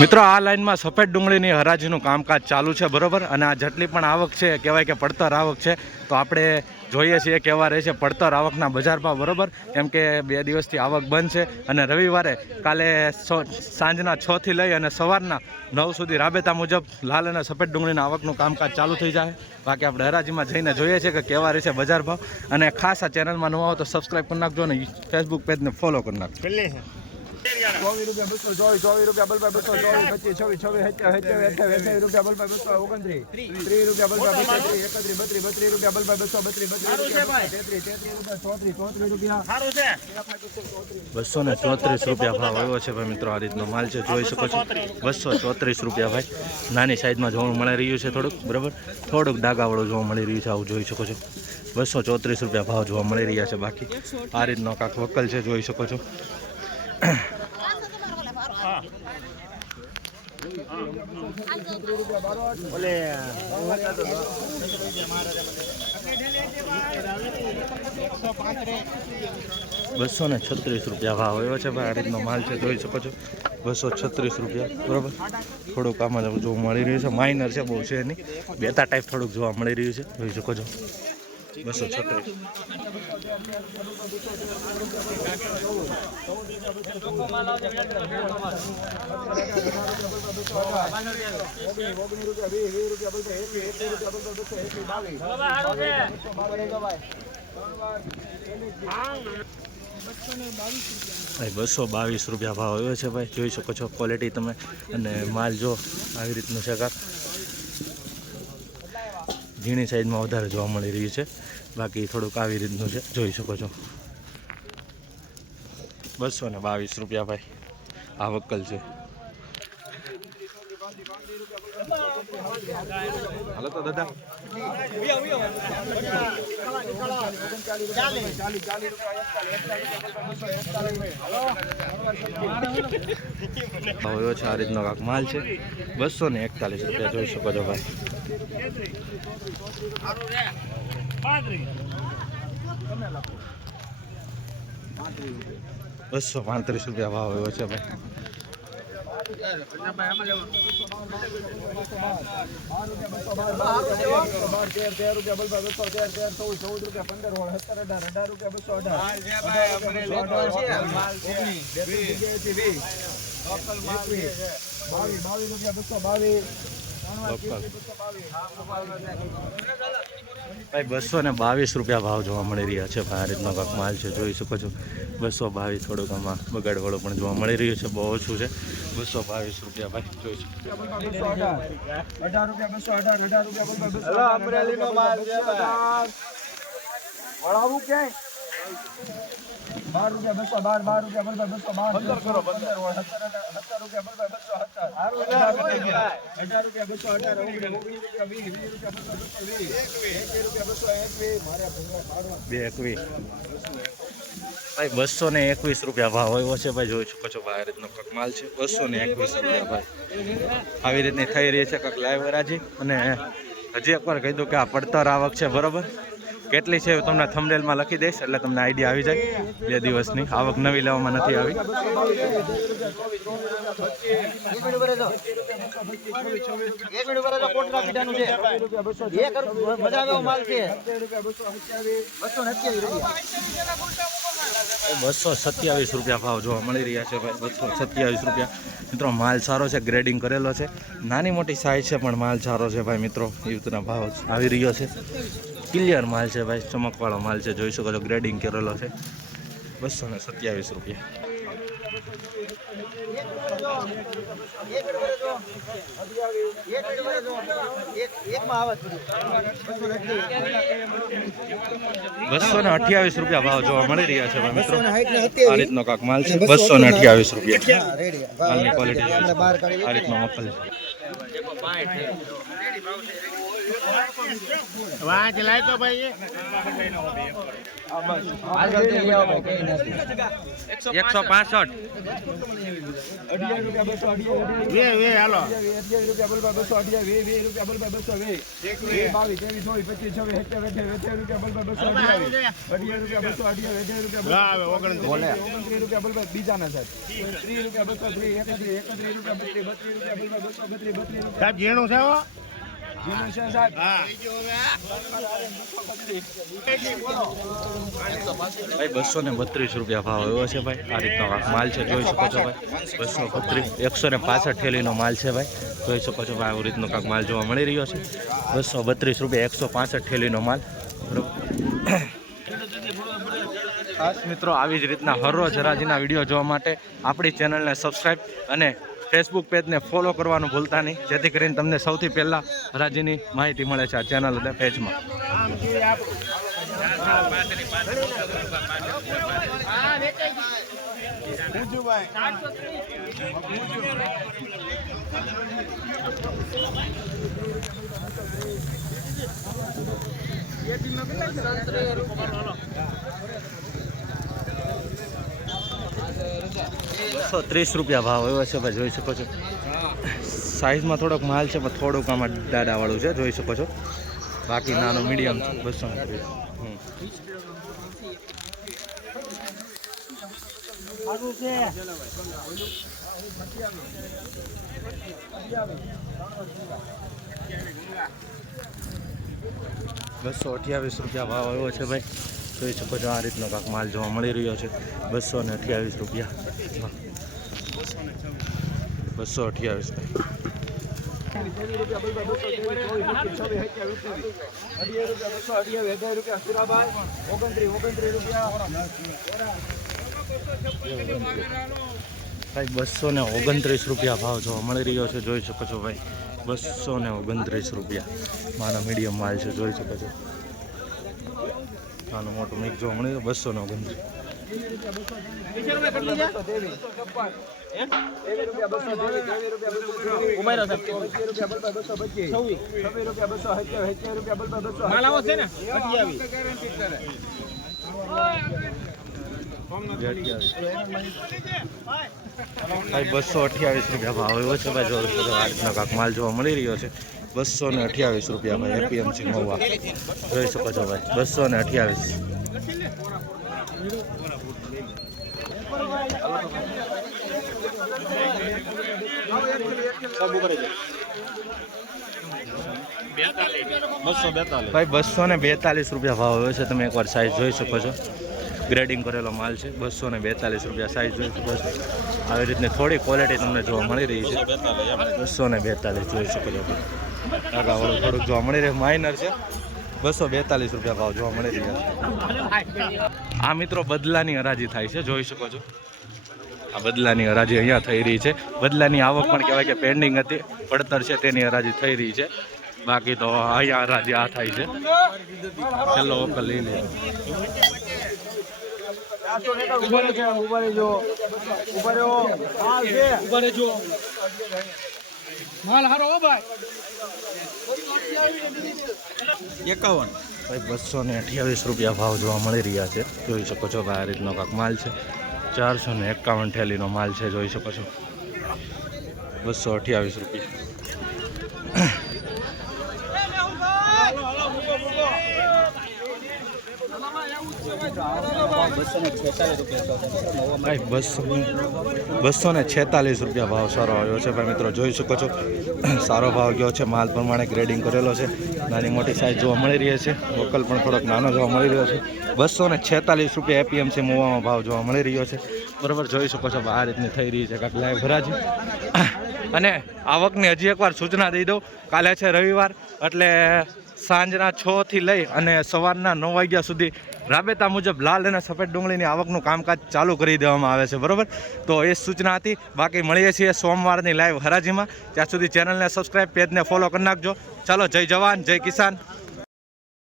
મિત્રો આ લાઈનમાં સફેદ ડુંગળીની હરાજીનું કામકાજ ચાલુ છે બરોબર, અને આ જેટલી પણ આવક છે કહેવાય કે પડતર આવક છે. તો આપણે જોઈએ છીએ કેવા રહે છે પડતર આવકના બજાર ભાવ બરોબર, કેમ કે 2 દિવસથી આવક બંધ છે અને રવિવારે કાલે સાંજના 6 થી લઈ અને સવારના 9 સુધી રાબેતા મુજબ લાલ અને સફેદ ડુંગળીના આવકનું કામકાજ ચાલુ થઈ જાય. બાકી આપણે હરાજીમાં જઈને જોઈએ છીએ કે કેવા રહેશે બજાર ભાવ. અને ખાસ આ ચેનલમાં નવા હો તો સબસ્ક્રાઈબ કરી નાખજો અને ફેસબુક પેજને ફોલો કરી નાખજો. 24 રૂપિયા 224 રૂપિયા બલ્બા 224 25 26 27 રૂપિયા બલ્બા 229 30 રૂપિયા બલ્બા 32 31 રૂપિયા બલ્બા 232 રૂપિયા 234 રૂપિયા ભાવ આવ્યો છે ભાઈ મિત્રો. આ રીતનો માલ છે, જોઈ શકો છો. 234 રૂપિયા ભાઈ. નાની સાઈઝમાં જોવા મળી રહ્યું છે થોડુંક ડાગાવાળું જોવા મળી રહ્યું છે, આવું જોઈ શકો છો. 234 રૂપિયા ભાવ જોવા મળી રહ્યા છે. બાકી આ રીતનો કાંક વકલ છે, જોઈ શકો છો. બસો ને 36 રૂપિયા ભાવ આવ્યો છે ભાઈ. આ રીતનો માલ છે, જોઈ શકો છો. 236 રૂપિયા બરોબર. થોડુંક આમાં જોવા મળી રહ્યું છે, માઇનર છે, બહુ છે નહીં, બેતા ટાઈપ થોડુંક જોવા મળી રહ્યું છે, જોઈ શકો છો. 236 222 રૂપિયા ભાવ આવ્યો છે ભાઈ. જોઈ શકો છો ક્વોલિટી તમે, અને માલ જો આવી રીતનું છે કાંક ઝીણી સાઈઝમાં વધારે જોવા મળી રહ્યું છે. બાકી થોડુંક આવી રીતનું છે, જોઈ શકો છો. 222 રૂપિયા ભાઈ આ વકલ છે. હાલો તો દાદા આવ્યો છે. આ રીતનો કાંક માલ છે. 241 રૂપિયા જોઈ શકો છો ભાઈ. 235 રૂપિયા ભાવ આવ્યો છે ભાઈ. 222 રૂપિયા ભાવ જોવા મળી રહ્યા છે ભાઈ. આ રીતનો કાંક માલ છે, જોઈ શકો છો. 222 થોડુંક આમાં બગાડવાળો પણ જોવા મળી રહ્યું છે, બહુ ઓછું છે. 222 રૂપિયા ભાઈ, જોઈ શકો. 221 રૂપિયા ભાવ આવ્યો છે ભાઈ. જોઈ શકો છો ભાઈ. આ રીતનો કાંક માલ છે. 221 રૂપિયા ભાઈ. આવી રીતની થઈ રહી છે કાંક લાઈવ હરાજી. અને હજી એકવાર કહી દઉં કે આ પડતર આવક છે બરોબર. કેટલી છે એવું તમને થંબનેલમાં લખી દઈશ, એટલે તમને આઈડિયા આવી જાય. 2 દિવસની આવક નવી લેવામાં નથી આવી. ₹227 રૂપિયા ભાવ જોવા મળી રહ્યા છે ભાઈ. 227 રૂપિયા મિત્રો. માલ સારો છે, ગ્રેડિંગ કરેલો છે, નાની મોટી સાઈઝ છે પણ માલ સારો છે ભાઈ મિત્રો. એ રીતના ભાવ આવી રહ્યો છે. ક્લિયર માલ છે ભાઈ, ચમકવાળો માલ છે, જોઈ શકો છો. ગ્રેડિંગ કરેલો છે. 227 રૂપિયા. ₹228 રૂપિયા ભાવ જોવા મળી રહ્યા છે ભાઈ મિત્રો. આ રીતનો કાંક માલ છે. 228 રૂપિયા. માલની ક્વોલિટી આ રીતનો મફલ છે. વાહ ચલાય તો ભાઈ આગળ લઈ આવો કઈ નથી 165 વે વે હાલો 28 રૂપિયા બોલ 228 20 રૂપિયા બોલ 220 22 23 24 25 26 27 રૂપિયા બોલ 228 રૂપિયા વાહ હવે 29 બોલે 29 રૂપિયા બોલ બીજાના સાહેબ 30 રૂપિયા 230 31 રૂપિયા 32 રૂપિયા બોલ 232 સાહેબ ઝીણું છે હો જીનું છે સાહેબ હા ભાઈ 232 રૂપિયા ભાવ એવો છે ભાઈ આ રીતનો માલ છે જોઈ શકો છો ભાઈ 232 165 થેલીનો માલ છે ભાઈ જોઈ શકો છો ભાઈ આવી રીતનો કાંક માલ જોવા મળી રહ્યો છે 232 રૂપિયા 165 થેલીનો માલ બરોબર ખાસ મિત્રો આવી જ રીતના હરરોજ હરાજીના વિડીયો જોવા માટે આપણી ચેનલને સબસ્ક્રાઈબ અને ફેસબુક પેજને ફોલો કરવાનું ભૂલતા નહીં જેથી કરીને તમને સૌથી પહેલાં હરાજીની માહિતી મળે છે આ ચેનલ અને પેજમાં ₹230 ભાવ એવો છે ભાઈ જોઈ શકો છો સાઈઝમાં થોડોક માલ છે પણ થોડુંક આમાં દાડાવાળું છે જોઈ શકો છો બાકી નાનો મીડિયમ છે 230 ₹228 ભાવ આવ્યો છે ભાઈ જોઈ શકો છો આ રીતનો કાંક માલ જોવા મળી રહ્યો છે ₹228 ભાઈ ₹229 ભાવ જોવા મળી રહ્યો છે જોઈ શકો છો ભાઈ ₹229 માનો મીડિયમ માલ છે જોઈ શકો છો નાનું મોટું મિક્સ જોવા મળી 229 ભાઈ ₹228 ભાવ એવો છે ભાઈ જો આ રીતનો કાંક માલ જોવા મળી રહ્યો છે ₹228 ભાઈ એપીએમસી મહુવા જોઈ શકો છો ભાઈ 228 ભાઈ ₹242 ભાવ આવ્યો છે તમે એકવાર સાઈઝ જોઈ શકો છો ગ્રેડિંગ કરેલો માલ છે ₹242 સાઈઝ જોઈ શકો છો આવી રીતની થોડી ક્વોલિટી તમને જોવા મળી રહી છે 242 જોઈ શકો છો આગળવાળું થોડુંક જોવા મળી રહ્યું માઇનર છે ₹242 ભાવ જોવા મળી રહ્યા છે આ મિત્રો બદલાની હરાજી થાય છે જોઈ શકો છો આ બદલાની હરાજી અહીંયા થઈ રહી છે બદલાની આવક પણ કહેવાય કે પેન્ડિંગ હતી પડતર છે તેની હરાજી થઈ રહી છે બાકી તો અહીંયા હરાજી આ થાય છે છેલ્લો વખત લઈ લે ભાઈ ₹228 ભાવ જોવા મળી રહ્યા છે જોઈ શકો છો ભાઈ આ રીતનો કાંક માલ છે 451 થેલીનો માલ છે જોઈ શકો છો ₹228 ભાઈ ₹246 ભાવ સારો આવ્યો છે ભાઈ મિત્રો જોઈ શકો છો સારો ભાવ ગયો છે માલ પ્રમાણે ગ્રેડિંગ કરેલો છે નાની મોટી સાઈઝ જોવા મળી રહી છે લોકલ પણ થોડોક નાનો જોવા મળી રહ્યો છે ₹246 એપીએમસી મોવામાં ભાવ જોવા મળી રહ્યો છે બરાબર જોઈ શકો છો આ રીતની થઈ રહી છે કાંઈક લાઈવ હરાજી અને આવકની હજી એકવાર સૂચના દઈ દઉં કાલે છે રવિવાર એટલે સાંજના 6 થી લઈ અને સવારના 9 વાગ્યા સુધી રાબેતા મુજબ લાલ અને સફેદ ડુંગળીની આવકનું કામકાજ ચાલુ કરી દેવામાં આવે છે બરાબર તો એ સૂચના હતી બાકી મળીએ છીએ સોમવારની લાઈવ હરાજીમાં ત્યાં સુધી ચેનલને સબસ્ક્રાઈબ પેજને ફોલો કરી નાખજો ચાલો જય જવાન જય કિસાન